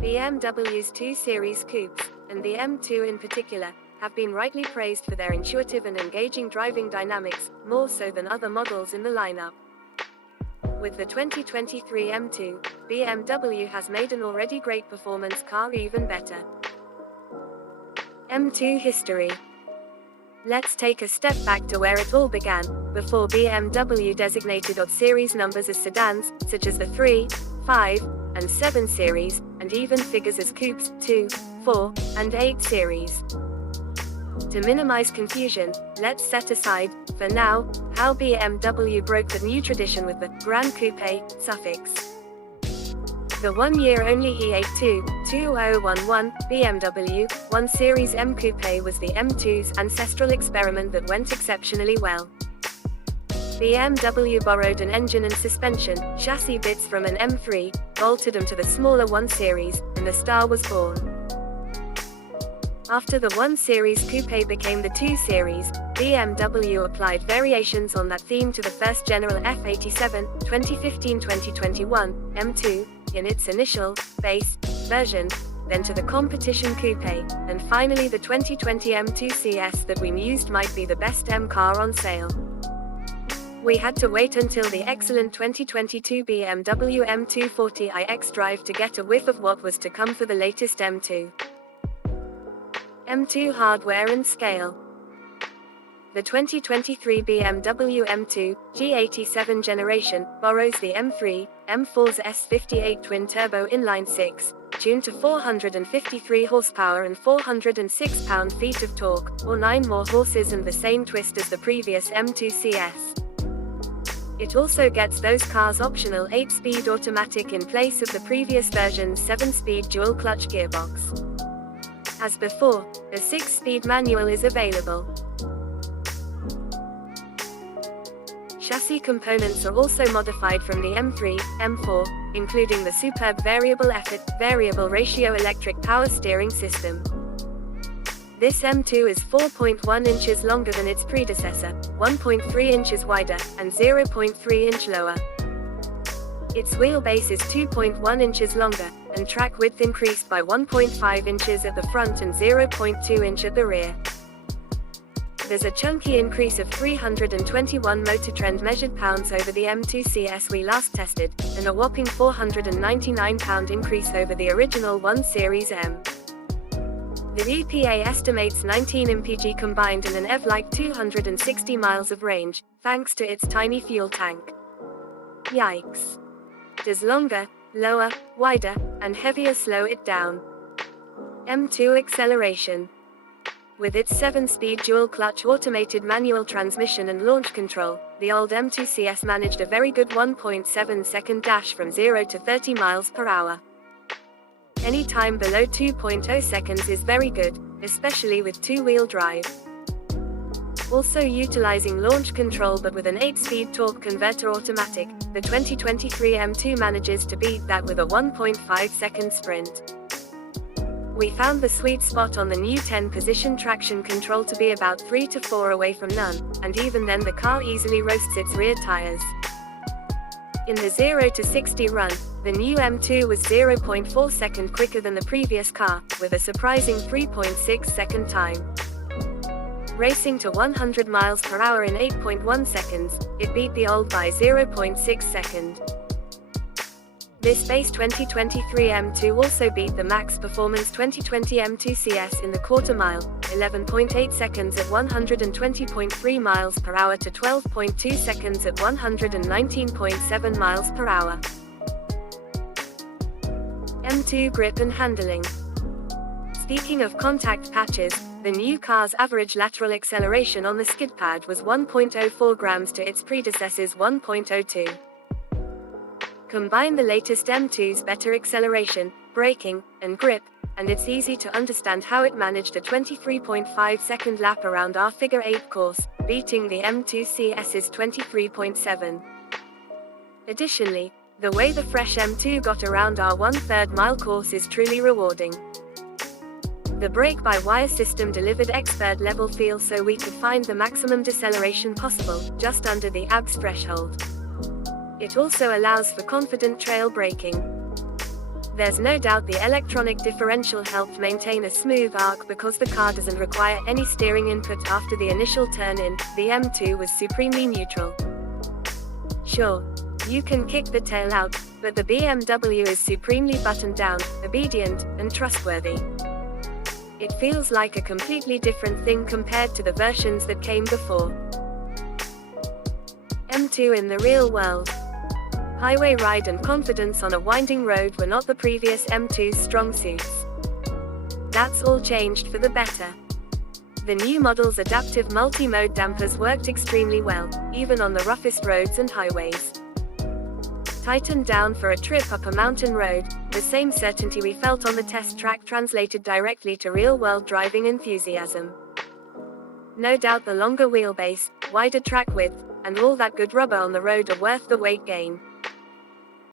BMW's 2 Series coupes, and the M2 in particular, have been rightly praised for their intuitive and engaging driving dynamics, more so than other models in the lineup. With the 2023 M2, BMW has made an already great performance car even better. M2 history. Let's take a step back to where it all began, before BMW designated odd series numbers as sedans, such as the 3, 5, and 7 series, and even figures as coupes, 2, 4, and 8 series. To minimize confusion, let's set aside, for now, how BMW broke the new tradition with the Grand Coupe suffix. The one-year-only E82-2011 BMW 1 Series M Coupe was the M2's ancestral experiment that went exceptionally well. BMW borrowed an engine and suspension, chassis bits from an M3, bolted them to the smaller 1 Series, and the star was born. After the 1 Series Coupe became the 2 Series, BMW applied variations on that theme to the first General F87 2015-2021 M2, in its initial, base, version, then to the competition coupe, and finally the 2020 M2 CS that we mused might be the best M car on sale. We had to wait until the excellent 2022 BMW M2 40iX drive to get a whiff of what was to come for the latest M2. M2 hardware and scale. The 2023 BMW M2 G87 generation borrows the M3, M4's S58 twin-turbo inline-6, tuned to 453 horsepower and 406 pound-feet of torque, or 9 more horses and the same twist as the previous M2 CS. It also gets those car's optional 8-speed automatic in place of the previous version's 7-speed dual-clutch gearbox. As before, a 6-speed manual is available. Chassis components are also modified from the M3, M4, including the superb variable effort, variable ratio electric power steering system. This M2 is 4.1 inches longer than its predecessor, 1.3 inches wider, and 0.3 inch lower. Its wheelbase is 2.1 inches longer, and track width increased by 1.5 inches at the front and 0.2 inch at the rear. There's a chunky increase of 321 motor trend measured pounds over the M2 CS we last tested, and a whopping 499 pound increase over the original 1 Series M. The EPA estimates 19 mpg combined and an EV-like 260 miles of range, thanks to its tiny fuel tank. Yikes. Does longer, lower, wider, and heavier slow it down. M2 acceleration. With its 7-speed dual-clutch automated manual transmission and launch control, the old M2 CS managed a very good 1.7-second dash from 0 to 30 miles per hour. Any time below 2.0 seconds is very good, especially with two-wheel drive. Also utilizing launch control but with an 8-speed torque converter automatic, the 2023 M2 manages to beat that with a 1.5-second sprint. We found the sweet spot on the new 10-position traction control to be about 3 to 4 away from none, and even then the car easily roasts its rear tires. In the 0 to 60 run, the new M2 was 0.4 seconds quicker than the previous car, with a surprising 3.6 second time. Racing to 100 miles per hour in 8.1 seconds, it beat the old by 0.6 seconds. This base 2023 M2 also beat the max performance 2020 M2 CS in the quarter mile, 11.8 seconds at 120.3 miles per hour to 12.2 seconds at 119.7 miles per hour. M2 grip and handling. Speaking of contact patches, the new car's average lateral acceleration on the skid pad was 1.04 grams to its predecessor's 1.02. Combine the latest M2's better acceleration, braking, and grip, and it's easy to understand how it managed a 23.5-second lap around our Figure 8 course, beating the M2 CS's 23.7. Additionally, the way the fresh M2 got around our 1/3 mile course is truly rewarding. The brake-by-wire system delivered expert-level feel so we could find the maximum deceleration possible, just under the ABS threshold. It also allows for confident trail braking. There's no doubt the electronic differential helped maintain a smooth arc because the car doesn't require any steering input after the initial turn-in. The M2 was supremely neutral. Sure, you can kick the tail out, but the BMW is supremely buttoned down, obedient, and trustworthy. It feels like a completely different thing compared to the versions that came before. M2 in the real world. Highway ride and confidence on a winding road were not the previous M2's strong suits. That's all changed for the better. The new model's adaptive multi-mode dampers worked extremely well, even on the roughest roads and highways. Tightened down for a trip up a mountain road, the same certainty we felt on the test track translated directly to real-world driving enthusiasm. No doubt the longer wheelbase, wider track width, and all that good rubber on the road are worth the weight gain.